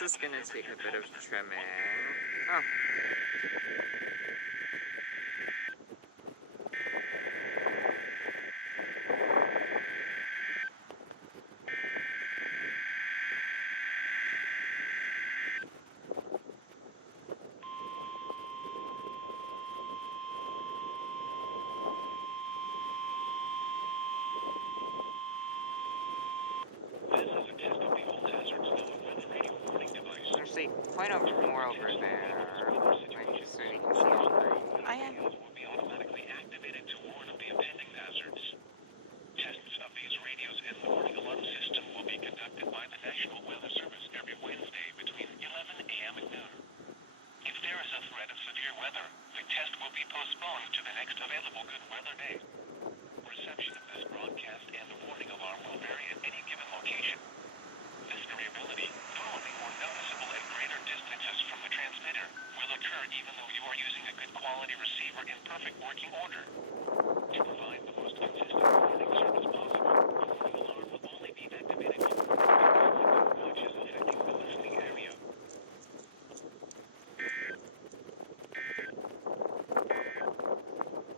This is gonna take a bit of trimming. Oh. Actually, point over more over there. Like, so you can see it. I am. will be automatically activated to warn of the impending hazards. Tests of these radios and the warning alarm system will be conducted by the National Weather Service every Wednesday between 11 a.m. and noon. If there is a threat of severe weather, the test will be postponed to the next available good weather day. Reception of this broadcast and the warning alarm will vary at any given location. This variability, though only more noticeable at greater distances from the transmitter, will occur even though you are using a good quality receiver in perfect working order. To provide the most consistent warnings